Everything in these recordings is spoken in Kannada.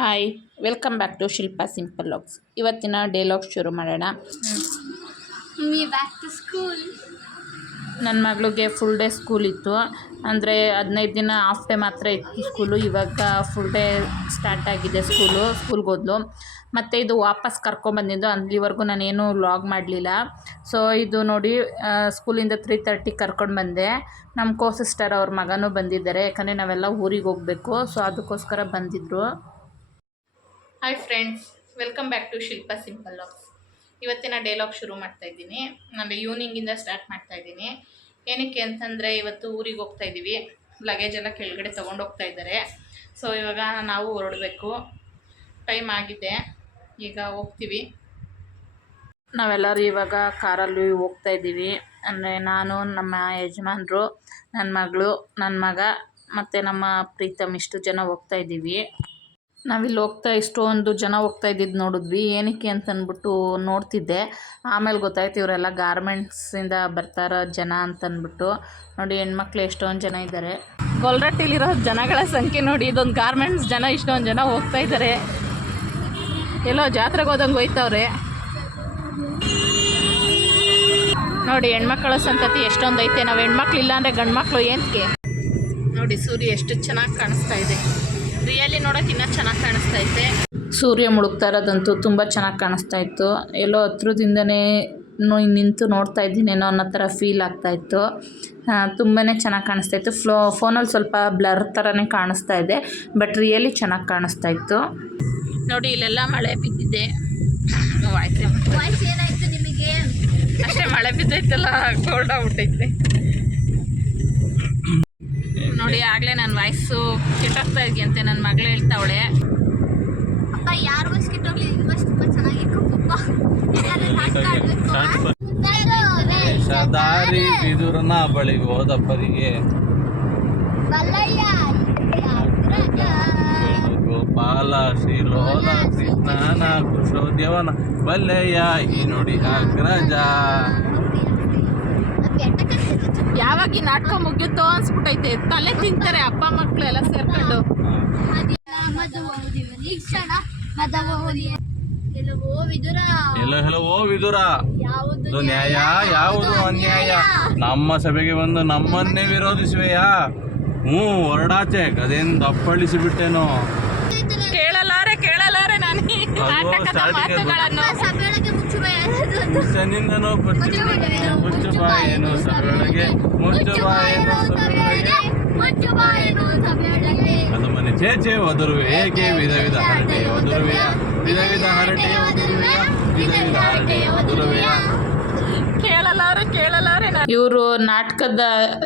Hi welcome back to Shilpa simple logs ಇವತ್ತಿನ ಡೇಲಾಗ್ ಶುರು ಮಾಡೋಣ. ಸ್ಕೂಲ್. ನನ್ನ ಮಗಳಿಗೆ ಫುಲ್ ಡೇ ಸ್ಕೂಲ್ ಇತ್ತು. ಅಂದರೆ ಹದಿನೈದು ದಿನ ಹಾಫ್ ಡೇ ಮಾತ್ರ ಇತ್ತು ಸ್ಕೂಲು ಇವಾಗ ಫುಲ್ ಡೇ ಸ್ಟಾರ್ಟ್ ಆಗಿದೆ ಸ್ಕೂಲು ಸ್ಕೂಲ್ಗೆ ಹೋದ್ಲು ಮತ್ತು ಇದು ವಾಪಸ್ ಕರ್ಕೊಂಬಂದಿದ್ದು ಅಲ್ಲಿವರೆಗೂ ನಾನೇನು ಲಾಗ್ ಮಾಡಲಿಲ್ಲ. ಸೊ ಇದು ನೋಡಿ ಸ್ಕೂಲಿಂದ ತ್ರೀ ತರ್ಟಿಗೆ ಕರ್ಕೊಂಡು ಬಂದೆ. ನಮ್ಮ ಕೋ ಸಿಸ್ಟರ್ ಅವ್ರ ಮಗನೂ ಬಂದಿದ್ದಾರೆ. ಯಾಕಂದರೆ ನಾವೆಲ್ಲ ಊರಿಗೆ ಹೋಗಬೇಕು. ಸೊ ಅದಕ್ಕೋಸ್ಕರ ಬಂದಿದ್ದರು hi friends welcome back to Shilpa simple logs ಇವತ್ತಿನ ಡೈಲಾಗ್ ಶುರು ಮಾಡ್ತಾ ಇದ್ದೀನಿ. ನಾನು ಈವ್ನಿಂಗಿಂದ ಸ್ಟಾರ್ಟ್ ಮಾಡ್ತಾ ಇದ್ದೀನಿ. ಏನಕ್ಕೆ ಅಂತಂದರೆ ಇವತ್ತು ಊರಿಗೆ ಹೋಗ್ತಾ ಇದ್ದೀವಿ. ಲಗೇಜ್ ಎಲ್ಲ ಕೆಳಗಡೆ ತೊಗೊಂಡು ಹೋಗ್ತಾ ಇದ್ದಾರೆ. ಸೊ ಇವಾಗ ನಾವು ಹೊರಡಬೇಕು. ಟೈಮ್ ಆಗಿದೆ. ಈಗ ಹೋಗ್ತೀವಿ. ನಾವೆಲ್ಲರೂ ಇವಾಗ ಕಾರಲ್ಲಿ ಹೋಗ್ತಾ ಇದ್ದೀವಿ. ಅಂದರೆ ನಾನು, ನಮ್ಮ ಯಜಮಾನರು ನನ್ನ ಮಗಳು ನನ್ನ ಮಗ, ಮತ್ತು ನಮ್ಮ ಪ್ರೀತಮ್, ಇಷ್ಟು ಜನ ಹೋಗ್ತಾ ಇದ್ದೀವಿ. ನಾವಿಲ್ಲಿ ಹೋಗ್ತಾ ಇಷ್ಟೊಂದು ಜನ ಹೋಗ್ತಾ ಇದ್ದಿದ್ದು ನೋಡಿದ್ವಿ. ಏನಕ್ಕೆ ಅಂತ ಅಂದ್ಬಿಟ್ಟು ನೋಡ್ತಿದ್ದೆ. ಆಮೇಲೆ ಗೊತ್ತಾಯ್ತು ಇವರೆಲ್ಲ ಗಾರ್ಮೆಂಟ್ಸಿಂದ ಬರ್ತಾರೋ ಜನ ಅಂತ ಅಂದ್ಬಿಟ್ಟು ನೋಡಿ ಹೆಣ್ಮಕ್ಳು ಎಷ್ಟೊಂದು ಜನ ಇದ್ದಾರೆ ಗೊಲ್ರಟ್ಟಿಲಿರೋ ಜನಗಳ ಸಂಖ್ಯೆ ನೋಡಿ ಇದೊಂದು ಗಾರ್ಮೆಂಟ್ಸ್ ಜನ ಇಷ್ಟೊಂದು ಜನ ಹೋಗ್ತಾ ಇದ್ದಾರೆ ಎಲ್ಲೋ ಜಾತ್ರೆಗೆ ಹೋದಂಗೆ ಹೋಯ್ತವ್ರೆ. ನೋಡಿ ಹೆಣ್ಮಕ್ಳ ಸಂತತಿ ಎಷ್ಟೊಂದು ಐತೆ. ನಾವು ಹೆಣ್ಮಕ್ಳು ಇಲ್ಲ ಅಂದರೆ ಗಂಡು ಮಕ್ಕಳು ಏನಕ್ಕೆ ನೋಡಿ ಸೂರ್ಯ ಎಷ್ಟು ಚೆನ್ನಾಗಿ ಕಾಣಿಸ್ತಾ ಇದೆ. ರಿಯಲಿ ನೋಡೋಕೆ ಇನ್ನೂ ಚೆನ್ನಾಗಿ ಕಾಣಿಸ್ತಾ ಇದೆ ಸೂರ್ಯ ಮುಳುಗ್ತಾ ಇರೋದಂತೂ ತುಂಬ ಚೆನ್ನಾಗಿ ಕಾಣಿಸ್ತಾ ಇತ್ತು. ಎಲ್ಲೋ ಹತ್ರದಿಂದನೇ ನೋ- ನಿಂತು ನೋಡ್ತಾ ಇದ್ದೀನೇನೋ ಅನ್ನೋ ಥರ ಫೀಲ್ ಆಗ್ತಾ ಇತ್ತು. ತುಂಬಾ ಚೆನ್ನಾಗಿ ಕಾಣಿಸ್ತಾ ಇತ್ತು. ಫ್ಲೋ ಫೋನಲ್ಲಿ ಸ್ವಲ್ಪ ಬ್ಲರ್ ಥರನೇ ಕಾಣಿಸ್ತಾ ಇದೆ ಬಟ್ ರಿಯಲಿ ಚೆನ್ನಾಗಿ ಕಾಣಿಸ್ತಾ ಇತ್ತು. ನೋಡಿ ಇಲ್ಲೆಲ್ಲ ಮಳೆ ಬಿದ್ದಿದೆ. ಏನಾಯ್ತು ನಿಮಗೆ? ಅಷ್ಟೇ ಮಳೆ ಬಿದ್ದೈತಲ್ಲ ಕೋಲ್ಡ್ ಆಗ್ಬಿಟ್ಟೈತೆ. ನೋಡಿ ಆಗ್ಲೇ ನನ್ನ ವಾಯ್ಸು ಕೆಟ್ಟೋಗ್ತಾ ಇದೆಯಂತೆ ನನ್ನ ಮಗಳು ಹೇಳ್ತಾವಳೆ ಅಪ್ಪ ಯಾರ ವಾಯ್ಸ್ ಕೆಟ್ಟೋಗ್ಲಿ ನಿನ್ ವಾಯ್ಸ್ ತುಂಬಾ ಚೆನ್ನಾಗಿತ್ತು ಪಪ್ಪ ದಾರಿ ಬಿದುರನ ಬಳಿ ಹೋದ ಪರಿಗೆ ಬಲ್ಲಯ್ಯ ಯಾವ್ದ್ರಾಗ? ಗೋಪಾಲ ಶ್ರೀಲೋಲ ಕೃಷ್ಣನ ಕುಶೋದ್ಯವನ ಬಲ್ಲೆಯ ಈ ನುಡಿ ಅಗ್ರಜ ನಮ್ಗೆ ಎಟ್ಟ ಕಲ್ಸಿದ್ದು ಚಿಕ್ಕ ಯಾವಾಗ ಈ ನಾಟಕ ಮುಗಿಯುತ್ತೋ ಅನ್ಸ್ಬಿಟ್ಟೈತೆ. ತಲೆ ತಿಂತಾರೆ ಅಪ್ಪ ಮಕ್ಕಳು ಎಲ್ಲ ಸೇರ್ಕೊಂಡು ಎಲ್ಲೋ ವಿದುರ. ಯಾವುದು ನ್ಯಾಯ ಯಾವುದು ಅನ್ಯಾಯ? ನಮ್ಮ ಸಭೆಗೆ ಬಂದು ನಮ್ಮನ್ನೇ ವಿರೋಧಿಸುವೆಯಾ? ಹ್ಞೂ ಹೊರಡಾಚೆ ಅದೇನ್ ದಪ್ಪಳಿಸಿ ಬಿಟ್ಟೇನೋ ಕೇಳಲಾರೆ ಕೇಳಲಾರೆ ನಾನು ಈ ನಾಟಕದ. ಮಾತುಗಳನ್ನು ಸಭೆಯೊಳಗೆ ಮುಚ್ಚುವ ಯಾರಾದ್ರು ಸನಿಂದನೋ ಕೊಚ್ಚು ಮುಚ್ಚು ಬಾಯೇನು ಸಭೆಯೊಳಗೆ ಮುಚ್ಚು ಬಾಯೇನು ಸಭೆಯೊಳಗೆ ಮುಚ್ಚು ಬಾಯನು ಸಭೆಯೊಳಗೆ ಅದು ಮನೆ ಚೇಚೆ ಒದರುವೆ ಏಕೆ ವಿಧ ವಿಧ ಹರಟೆ ಒದರುವೆಯ? ವಿಧ ವಿಧ ಹರಟೆ ಒದರುವೆಯ? ವಿಧ ವಿಧ ಹರಟೆ ಒದರುವೆಯ? ಕೇಳಲಾರೆ ಕೇಳಲಾರೆ ಇವರು ನಾಟಕದ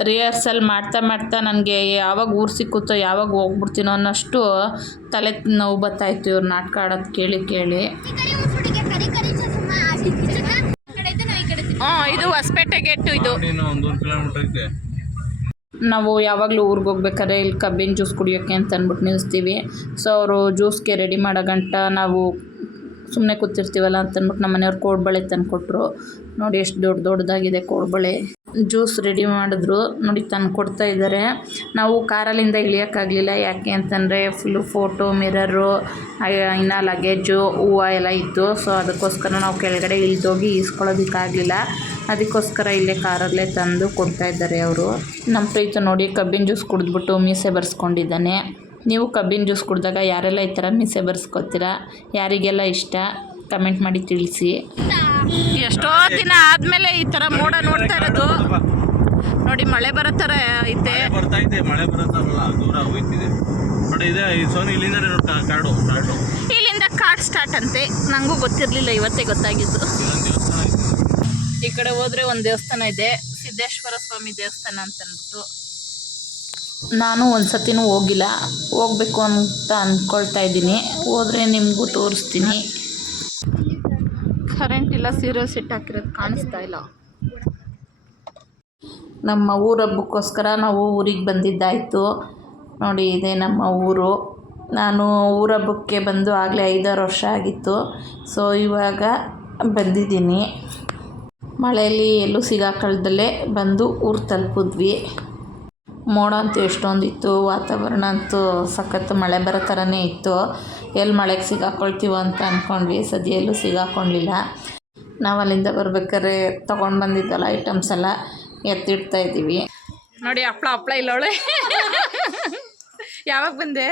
ರಿಹರ್ಸಲ್ ಮಾಡ್ತಾ ಮಾಡ್ತಾ ನನಗೆ ಯಾವಾಗ ಊರು ಸಿಕ್ಕುತ್ತೋ ಯಾವಾಗ ಹೋಗ್ಬಿಡ್ತೀನೋ ಅನ್ನೋಷ್ಟು ತಲೆ ನೋವು ಬತ್ತಾಯಿತು ಇವ್ರು ನಾಟಕ ಆಡೋದು ಕೇಳಿ ಕೇಳಿ. ಹ್ಞೂ ಇದು ಹೊಸಪೇಟೆ ಗೇಟು ಇದು. ನಾವು ಯಾವಾಗಲೂ ಊರಿಗೆ ಹೋಗ್ಬೇಕಾದ್ರೆ ಇಲ್ಲಿ ಕಬ್ಬಿನ ಜ್ಯೂಸ್ ಕುಡಿಯೋಕ್ಕೆ ಅಂತ ಅಂದ್ಬಿಟ್ಟು ನಿಲ್ಲಿಸ್ತೀವಿ ಸೊ ಅವರು ಜ್ಯೂಸ್ಗೆ ರೆಡಿ ಮಾಡೋ ಗಂಟ ನಾವು ಸುಮ್ಮನೆ ಕೂತಿರ್ತೀವಲ್ಲ ಅಂತ ಅಂದ್ಬಿಟ್ಟು ನಮ್ಮ ಮನೆಯವ್ರು ಕೋಡ್ಬಳೆ ತಂದುಕೊಟ್ರು ನೋಡಿ ಎಷ್ಟು ದೊಡ್ಡ ದೊಡ್ಡದಾಗಿದೆ ಕೋಡ್ಬಳೆ. ಜ್ಯೂಸ್ ರೆಡಿ ಮಾಡಿದ್ರು. ನೋಡಿ ತಂದು ಕೊಡ್ತಾ ಇದ್ದಾರೆ. ನಾವು ಕಾರಲ್ಲಿಂದ ಇಳಿಯೋಕ್ಕಾಗಲಿಲ್ಲ. ಯಾಕೆ ಅಂತಂದರೆ ಫುಲ್ಲು ಫೋಟೋ ಮಿರರು ಇನ್ನು ಲಗೇಜು ಹೂವು ಎಲ್ಲ ಇತ್ತು. ಸೊ ಅದಕ್ಕೋಸ್ಕರ ನಾವು ಕೆಳಗಡೆ ಇಳಿದೋಗಿ ಈಸ್ಕೊಳ್ಳೋದಕ್ಕಾಗಲಿಲ್ಲ. ಅದಕ್ಕೋಸ್ಕರ ಇಲ್ಲೇ ಕಾರಲ್ಲೇ ತಂದು ಕೊಡ್ತಾ ಇದ್ದಾರೆ ಅವರು. ನಮ್ಮ ಪ್ರೀತ ನೋಡಿ ಕಬ್ಬಿನ ಜ್ಯೂಸ್ ಕುಡಿದ್ಬಿಟ್ಟು ಮೀಸೆ ಬರ್ಸ್ಕೊಂಡಿದ್ದಾನೆ. ನೀವು ಕಬ್ಬಿನ ಜ್ಯೂಸ್ ಕುಡಿದಾಗ ಯಾರೆಲ್ಲ ಈ ಥರ ಮೀಸೆ ಬರ್ಸ್ಕೊತೀರಾ? ಯಾರಿಗೆಲ್ಲ ಇಷ್ಟ? ಕಮೆಂಟ್ ಮಾಡಿ ತಿಳಿಸಿ. ಎಷ್ಟೋ ದಿನ ಆದಮೇಲೆ ಈ ಥರ ಮೋಡ ನೋಡ್ತಾ ಇರೋದು. ನೋಡಿ ಮಳೆ ಬರೋ ಥರ ಐತೆ. ಮಳೆ ಬರ್ತಾ ಇದೆ ಮಳೆ ಬರುತ್ತಲ್ಲ ದೂರ ಹೋಯ್ತಿದೆ. ನೋಡಿ ಇದೆ ಈ ಸೋನಿ ಇಲ್ಲಿಂದ ಕಾಡು ಕಾಡು. ಇಲ್ಲಿಂದ ಕಾಡ್ ಸ್ಟಾರ್ಟ್ ಅಂತೆ. ನನಗೂ ಗೊತ್ತಿರಲಿಲ್ಲ ಇವತ್ತೇ ಗೊತ್ತಾಗಿದ್ದು. ಈ ಕಡೆ ಹೋದ್ರೆ ಒಂದು ದೇವಸ್ಥಾನ ಇದೆ. ಸಿದ್ದೇಶ್ವರ ಸ್ವಾಮಿ ದೇವಸ್ಥಾನ ಅಂತ ಅಂದ್ಬಿಟ್ಟು ನಾನು ಒಂದು ಸತಿನೂ ಹೋಗಿಲ್ಲ. ಹೋಗ್ಬೇಕು ಅಂತ ಅಂದ್ಕೊಳ್ತಾ ಇದ್ದೀನಿ. ಹೋದರೆ ನಿಮಗೂ ತೋರಿಸ್ತೀನಿ. ಕರೆಂಟ್ ಇಲ್ಲ ಸೀರಿಯಲ್ ಸೆಟ್ ಹಾಕಿರೋದು ಕಾಣಿಸ್ತಾ ಇಲ್ಲ. ನಮ್ಮ ಊರ ಹಬ್ಬಕ್ಕೋಸ್ಕರ ನಾವು ಊರಿಗೆ ಬಂದಿದ್ದಾಯಿತು. ನೋಡಿ ಇದೆ ನಮ್ಮ ಊರು. ನಾನು ಊರ ಹಬ್ಬಕ್ಕೆ ಬಂದು ಆಗಲೇ ಐದಾರು ವರ್ಷ ಆಗಿತ್ತು. ಸೊ ಇವಾಗ ಬಂದಿದ್ದೀನಿ. ಮಳೆಯಲ್ಲಿ ಎಲ್ಲೂ ಸಿಗಾಕಳ್ದಲ್ಲೇ ಬಂದು ಊರು ತಲುಪಿದ್ವಿ. ಮೋಡ ಅಂತೂ ಎಷ್ಟೊಂದಿತ್ತು ವಾತಾವರಣ ಅಂತೂ ಸಖತ್ ಮಳೆ ಬರೋ ಥರನೇ ಇತ್ತು. ಎಲ್ಲಿ ಮಳೆಗೆ ಸಿಗಾಕೊಳ್ತೀವೋ ಅಂತ ಅಂದ್ಕೊಂಡ್ವಿ ಸದ್ಯಲ್ಲೂ ಸಿಗಾಕೊಂಡಿಲ್ಲ. ನಾವು ಅಲ್ಲಿಂದ ಬರ್ಬೇಕಾದ್ರೆ ತೊಗೊಂಡು ಬಂದಿದ್ದಲ್ಲ ಐಟಮ್ಸ್ ಎಲ್ಲ ಎತ್ತಿಡ್ತಾ ಇದ್ದೀವಿ. ನೋಡಿ ಹಪ್ಳ ಹಪ್ಳ ಇಲ್ಲವಳೆ? ಯಾವಾಗ ಬಂದೆ?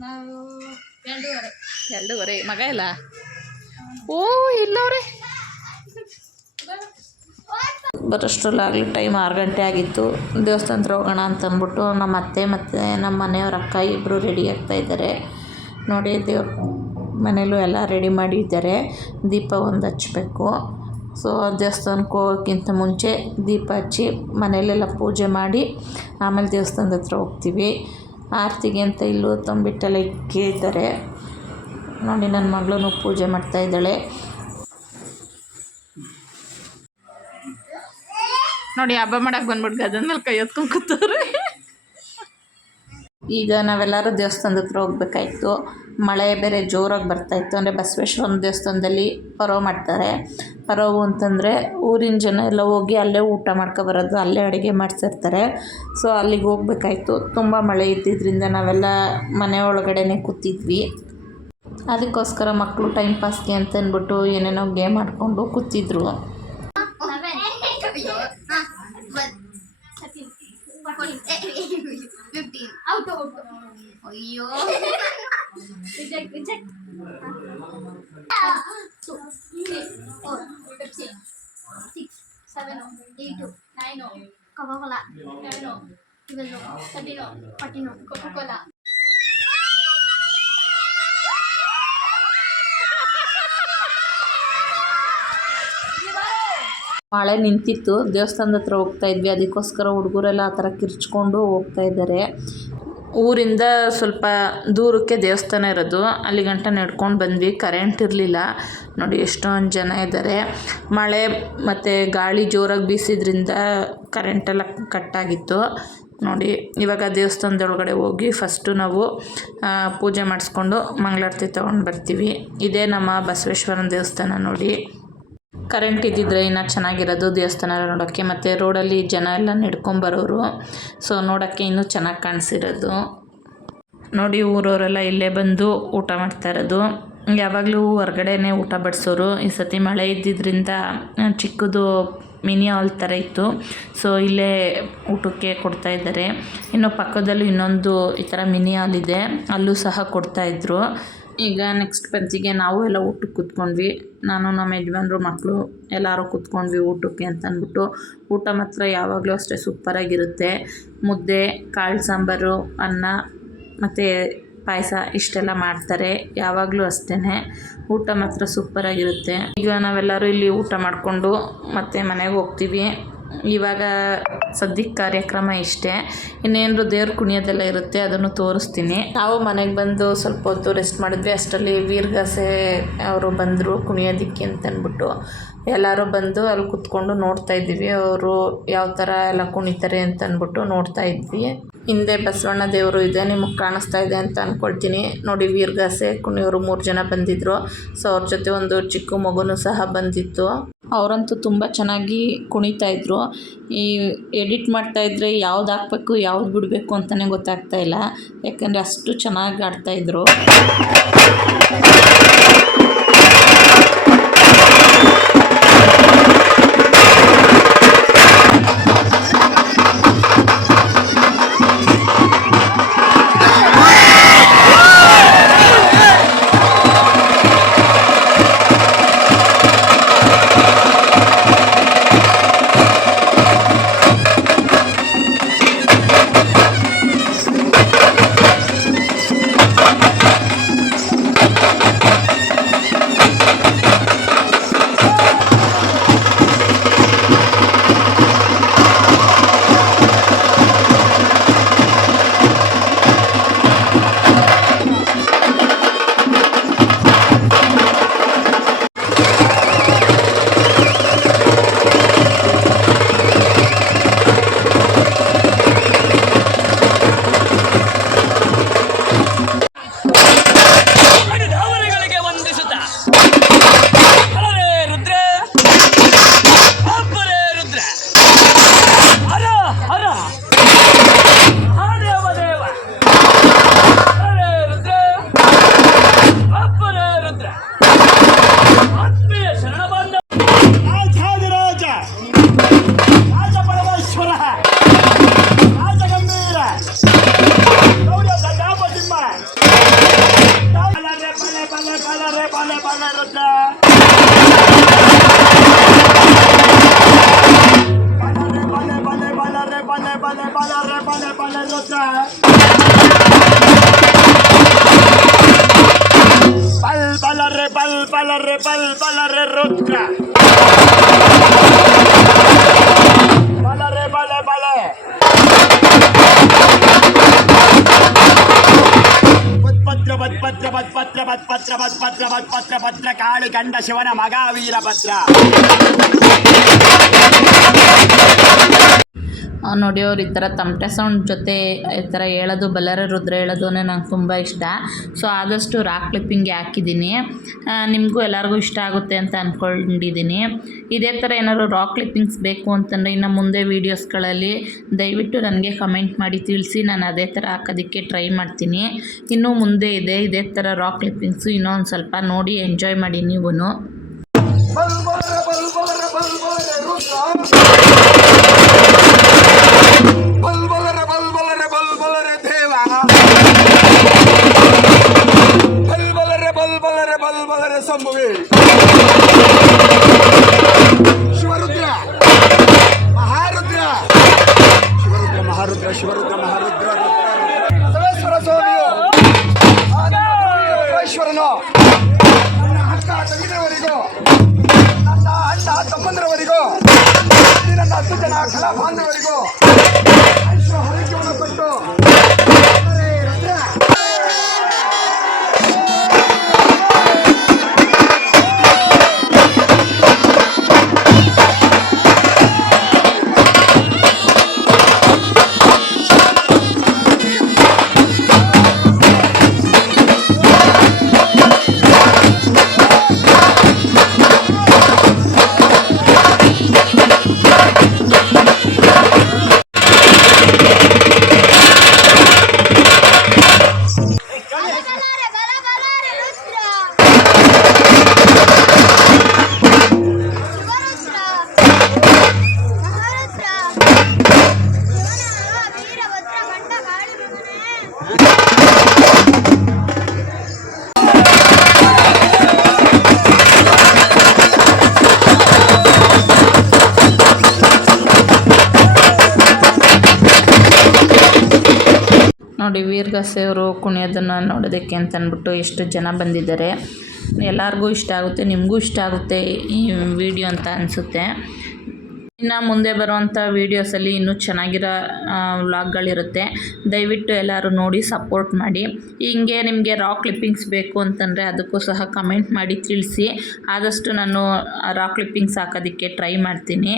ನಾವು ಎರಡೂವರೆ. ಎರಡೂವರೆ ಮಗ ಇಲ್ಲ? ಓ ಇಲ್ಲವ್ರೆ. ಬರೋಷ್ಟ್ರಲ್ಲಾಗಲಿ ಟೈಮ್ ಆರು ಗಂಟೆ ಆಗಿತ್ತು. ದೇವಸ್ಥಾನ ಹತ್ರ ಹೋಗೋಣ ಅಂತ ಅಂದ್ಬಿಟ್ಟು ನಮ್ಮ ಅತ್ತೆ ಮತ್ತು ನಮ್ಮ ಮನೆಯವ್ರ ಅಕ್ಕ ಇಬ್ಬರು ರೆಡಿ ಆಗ್ತಾ ಇದ್ದಾರೆ. ನೋಡಿ ದೇವ್ರ ಮನೇಲೂ ಎಲ್ಲ ರೆಡಿ ಮಾಡಿದ್ದಾರೆ ದೀಪ ಒಂದು ಹಚ್ಚಬೇಕು ಸೊ ದೇವಸ್ಥಾನಕ್ಕೆ ಹೋಗೋಕ್ಕಿಂತ ಮುಂಚೆ ದೀಪ ಹಚ್ಚಿ ಮನೆಯಲ್ಲೆಲ್ಲ ಪೂಜೆ ಮಾಡಿ ಆಮೇಲೆ ದೇವಸ್ಥಾನದ ಹತ್ರ ಹೋಗ್ತೀವಿ. ಆರತಿಗೆ ಅಂತ ಇಲ್ಲೂ ತಂಬಿಟ್ಟೆಲ್ಲ ಇಕ್ಕಿದ್ದಾರೆ. ನೋಡಿ, ನನ್ನ ಮಗಳೂ ಪೂಜೆ ಮಾಡ್ತಾ ನೋಡಿ ಹಬ್ಬ ಮಾಡಕ್ಕೆ ಬಂದ್ಬಿಟ್ಟು ಗದನ ಮೇಲೆ ಕೈ ಹೊತ್ಕೊಂಡು ಈಗ ನಾವೆಲ್ಲರೂ ದೇವಸ್ಥಾನದ ಹತ್ರ ಹೋಗ್ಬೇಕಾಯ್ತು. ಮಳೆ ಬೇರೆ ಜೋರಾಗಿ ಬರ್ತಾಯಿತ್ತು ಅಂದರೆ ಬಸವೇಶ್ವರನ ದೇವಸ್ಥಾನದಲ್ಲಿ ಪರೋ ಮಾಡ್ತಾರೆ. ಪರೋವು ಅಂತಂದರೆ ಊರಿನ ಜನ ಎಲ್ಲ ಹೋಗಿ ಅಲ್ಲೇ ಊಟ ಮಾಡ್ಕೊಬರೋದು ಅಲ್ಲೇ ಅಡುಗೆ ಮಾಡ್ಸಿರ್ತಾರೆ. ಸೊ ಅಲ್ಲಿಗೆ ಹೋಗ್ಬೇಕಾಯ್ತು. ತುಂಬ ಮಳೆ ಇದ್ದಿದ್ದರಿಂದ ನಾವೆಲ್ಲ ಮನೆ ಒಳಗಡೆನೇ ಕೂತಿದ್ವಿ. ಅದಕ್ಕೋಸ್ಕರ ಮಕ್ಕಳು ಟೈಮ್ ಪಾಸ್ಗೆ ಅಂತ ಅಂದ್ಬಿಟ್ಟು ಏನೇನೋ ಗೇಮ್ ಆಡಿಕೊಂಡು ಕೂತಿದ್ರು. But 13. 14. Eh, 15. Out, out. Ayyo. reject, reject. Ah. So, 8, 4, 15, 6, 7, 8, 9, Coca-Cola, 11, 12, 13, 14, Coca-Cola. ಮಳೆ ನಿಂತಿತ್ತು. ದೇವಸ್ಥಾನದ ಹತ್ರ ಹೋಗ್ತಾ ಇದ್ವಿ. ಅದಕ್ಕೋಸ್ಕರ ಹುಡುಗರೆಲ್ಲ ಆ ಥರ ಕಿರ್ಚ್ಕೊಂಡು ಹೋಗ್ತಾ ಇದ್ದಾರೆ. ಊರಿಂದ ಸ್ವಲ್ಪ ದೂರಕ್ಕೆ ದೇವಸ್ಥಾನ ಇರೋದು. ಅಲ್ಲಿ ಗಂಟ ನಡ್ಕೊಂಡು ಬಂದ್ವಿ. ಕರೆಂಟ್ ಇರಲಿಲ್ಲ. ನೋಡಿ ಎಷ್ಟೊಂದು ಜನ ಇದ್ದಾರೆ. ಮಳೆ ಮತ್ತು ಗಾಳಿ ಜೋರಾಗಿ ಬೀಸಿದ್ರಿಂದ ಕರೆಂಟೆಲ್ಲ ಕಟ್ಟಾಗಿತ್ತು. ನೋಡಿ, ಇವಾಗ ದೇವಸ್ಥಾನದೊಳಗಡೆ ಹೋಗಿ ಫಸ್ಟು ನಾವು ಪೂಜೆ ಮಾಡಿಸ್ಕೊಂಡು ಮಂಗಳಾರತಿ ತೊಗೊಂಡು ಬರ್ತೀವಿ. ಇದೇ ನಮ್ಮ ಬಸವೇಶ್ವರನ ದೇವಸ್ಥಾನ ನೋಡಿ. ಕರೆಂಟ್ ಇದ್ದಿದ್ರೆ ಇನ್ನೂ ಚೆನ್ನಾಗಿರೋದು ದೇವಸ್ಥಾನ ನೋಡೋಕ್ಕೆ, ಮತ್ತು ರೋಡಲ್ಲಿ ಜನ ಎಲ್ಲ ನಡ್ಕೊಂಬರೋರು ಸೊ ನೋಡೋಕ್ಕೆ ಇನ್ನೂ ಚೆನ್ನಾಗಿ ಕಾಣಿಸಿರೋದು. ನೋಡಿ ಊರವರೆಲ್ಲ ಇಲ್ಲೇ ಬಂದು ಊಟ ಮಾಡ್ತಾ ಇರೋದು. ಯಾವಾಗಲೂ ಹೊರ್ಗಡೆನೇ ಊಟ ಬಡಿಸೋರು. ಈ ಸತಿ ಮಳೆ ಇದ್ದಿದ್ದರಿಂದ ಚಿಕ್ಕದು ಮಿನಿ ಹಾಲ್ ಥರ ಇತ್ತು. ಸೊ ಇಲ್ಲೇ ಊಟಕ್ಕೆ ಕೊಡ್ತಾ ಇದ್ದಾರೆ. ಇನ್ನು ಪಕ್ಕದಲ್ಲೂ ಇನ್ನೊಂದು ಈ ಥರ ಮಿನಿ ಹಾಲ್ ಇದೆ. ಅಲ್ಲೂ ಸಹ ಕೊಡ್ತಾಯಿದ್ರು ಈಗ ನೆಕ್ಸ್ಟ್ ಪಂಚಿಗೆ ನಾವು ಎಲ್ಲ ಊಟಕ್ಕೆ ಕೂತ್ಕೊಂಡ್ವಿ. ನಾನು, ನಮ್ಮ ಯಜಮಾನ್ರು ಮಕ್ಕಳು ಎಲ್ಲರೂ ಕೂತ್ಕೊಂಡ್ವಿ ಊಟಕ್ಕೆ ಅಂತ ಅಂದ್ಬಿಟ್ಟು ಊಟ ಮಾತ್ರ ಯಾವಾಗಲೂ ಅಷ್ಟೇ ಸೂಪರಾಗಿರುತ್ತೆ ಮುದ್ದೆ, ಕಾಳು ಸಾಂಬಾರು, ಅನ್ನ ಮತ್ತು ಪಾಯಸ ಇಷ್ಟೆಲ್ಲ ಮಾಡ್ತಾರೆ. ಯಾವಾಗಲೂ ಅಷ್ಟೇ ಊಟ ಮಾತ್ರ ಸೂಪರಾಗಿರುತ್ತೆ ಈಗ ನಾವೆಲ್ಲರೂ ಇಲ್ಲಿ ಊಟ ಮಾಡಿಕೊಂಡು ಮತ್ತೆ ಮನೆಗೆ ಹೋಗ್ತೀವಿ. ಇವಾಗ ಸದ್ಯಕ್ಕೆ ಕಾರ್ಯಕ್ರಮ ಇಷ್ಟೇ. ಇನ್ನೇನು ದೇವ್ರ ಕುಣಿಯೋದೆಲ್ಲ ಇರುತ್ತೆ, ಅದನ್ನು ತೋರಿಸ್ತೀನಿ. ನಾವು ಮನೆಗೆ ಬಂದು ಸ್ವಲ್ಪ ಹೊತ್ತು ರೆಸ್ಟ್ ಮಾಡಿದ್ವಿ. ಅಷ್ಟರಲ್ಲಿ ವೀರ್ಗಾಸೆ ಅವರು ಬಂದರು ಕುಣಿಯೋದಕ್ಕೆ ಅಂತ ಅಂದ್ಬಿಟ್ಟು ಎಲ್ಲರೂ ಬಂದು ಅಲ್ಲಿ ಕುತ್ಕೊಂಡು ನೋಡ್ತಾ ಇದ್ವಿ ಅವರು ಯಾವ ಥರ ಎಲ್ಲ ಕುಣಿತಾರೆ ಅಂತ ಅಂದ್ಬಿಟ್ಟು ನೋಡ್ತಾ ಇದ್ವಿ. ಹಿಂದೆ ಬಸವಣ್ಣ ದೇವರು ಇದೆ, ನಿಮಗೆ ಕಾಣಿಸ್ತಾ ಇದೆ ಅಂತ ಅಂದ್ಕೊಳ್ತೀನಿ ನೋಡಿ, ವೀರ್ಗಾಸೆ ಕುಣಿಯವರು ಮೂರು ಜನ ಬಂದಿದ್ದರು ಸೊ, ಅವ್ರ ಜೊತೆ ಒಂದು ಚಿಕ್ಕ ಮಗುನೂ ಸಹ ಬಂದಿತ್ತು. ಅವರಂತೂ ತುಂಬ ಚೆನ್ನಾಗಿ ಕುಣಿತಾ ಇದ್ರು. ಈ ಎಡಿಟ್ ಮಾಡ್ತಾ ಇದ್ರೆ ಯಾವ್ದು ಹಾಕ್ಬೇಕು, ಯಾವ್ದು ಬಿಡಬೇಕು ಅಂತಲೇ ಗೊತ್ತಾಗ್ತಾ ಇಲ್ಲ. ಯಾಕಂದರೆ ಅಷ್ಟು ಚೆನ್ನಾಗಿ ಆಡ್ತಾಯಿದ್ರು ಬತ್ಪತ್ರ ಬತ್ಪತ್ರ ಬತ್ಪತ್ರ ಬತ್ಪತ್ರ ಬತ್ಪತ್ರ ಪತ್ರ ಕಾಳಿ ಕಂಡ ಶಿವನ ಮಗ ವೀರಭದ್ರ ಆ, ನೋಡಿ ಅವ್ರು ಈ ಥರ ತಮಟೆ ಸೌಂಡ್ ಜೊತೆ ಈ ಥರ ಹೇಳೋದು ಬಲ್ಲರ ರುದ್ರ ಹೇಳೋದು ನಂಗೆ ತುಂಬ ಇಷ್ಟ. ಸೊ ಆದಷ್ಟು ರಾಕ್ ಕ್ಲಿಪ್ಪಿಂಗ್ಗೆ ಹಾಕಿದ್ದೀನಿ. ನಿಮಗೂ ಎಲ್ಲರಿಗೂ ಇಷ್ಟ ಆಗುತ್ತೆ ಅಂತ ಅಂದ್ಕೊಂಡಿದ್ದೀನಿ ಇದೇ ಥರ ಏನಾದ್ರು ರಾಕ್ ಕ್ಲಿಪ್ಪಿಂಗ್ಸ್ ಬೇಕು ಅಂತಂದರೆ ಇನ್ನು ಮುಂದೆ ವೀಡಿಯೋಸ್ಗಳಲ್ಲಿ ದಯವಿಟ್ಟು ನನಗೆ ಕಮೆಂಟ್ ಮಾಡಿ ತಿಳಿಸಿ ನಾನು ಅದೇ ಥರ ಹಾಕೋದಕ್ಕೆ ಟ್ರೈ ಮಾಡ್ತೀನಿ. ಇನ್ನೂ ಮುಂದೆ ಇದೆ ಇದೇ ಥರ ರಾಕ್ ಕ್ಲಿಪ್ಪಿಂಗ್ಸು ಇನ್ನೊಂದು ಸ್ವಲ್ಪ ನೋಡಿ ಎಂಜಾಯ್ ಮಾಡಿ ನೀವು ನೋಡಿ ವೀರಗಾಸೆಯವರು ಕುಣಿಯೋದನ್ನು ನೋಡೋದಕ್ಕೆ ಅಂತ ಅಂದ್ಬಿಟ್ಟು ಎಷ್ಟು ಜನ ಬಂದಿದ್ದಾರೆ. ಎಲ್ಲರಿಗೂ ಇಷ್ಟ ಆಗುತ್ತೆ, ನಿಮಗೂ ಇಷ್ಟ ಆಗುತ್ತೆ ಈ ವಿಡಿಯೋ ಅಂತ ಅನಿಸುತ್ತೆ. ಇನ್ನು ಮುಂದೆ ಬರುವಂಥ ವೀಡಿಯೋಸಲ್ಲಿ ಇನ್ನೂ ಚೆನ್ನಾಗಿರೋ ವ್ಲಾಗ್ಗಳಿರುತ್ತೆ ದಯವಿಟ್ಟು ಎಲ್ಲರೂ ನೋಡಿ ಸಪೋರ್ಟ್ ಮಾಡಿ. ಹಿಂಗೆ ನಿಮಗೆ ರಾ ಕ್ಲಿಪ್ಪಿಂಗ್ಸ್ ಬೇಕು ಅಂತಂದರೆ ಅದಕ್ಕೂ ಸಹ ಕಮೆಂಟ್ ಮಾಡಿ ತಿಳಿಸಿ. ಆದಷ್ಟು ನಾನು ರಾ ಕ್ಲಿಪ್ಪಿಂಗ್ಸ್ ಹಾಕೋದಕ್ಕೆ ಟ್ರೈ ಮಾಡ್ತೀನಿ.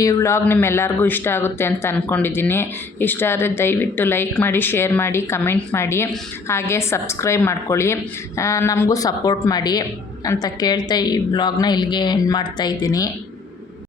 ಈ ವ್ಲಾಗ್ ನಿಮ್ಮೆಲ್ಲರಿಗೂ ಇಷ್ಟ ಆಗುತ್ತೆ ಅಂತ ಅಂದ್ಕೊಂಡಿದ್ದೀನಿ ಇಷ್ಟ ಆದರೆ ದಯವಿಟ್ಟು ಲೈಕ್ ಮಾಡಿ, ಶೇರ್ ಮಾಡಿ, ಕಮೆಂಟ್ ಮಾಡಿ. ಹಾಗೆ ಸಬ್ಸ್ಕ್ರೈಬ್ ಮಾಡ್ಕೊಳ್ಳಿ. ನಮಗೂ ಸಪೋರ್ಟ್ ಮಾಡಿ ಅಂತ ಕೇಳ್ತಾ ಈ ವ್ಲಾಗ್ನ ಇಲ್ಲಿಗೆ ಎಂಡ್ ಮಾಡ್ತಾ ಇದ್ದೀನಿ.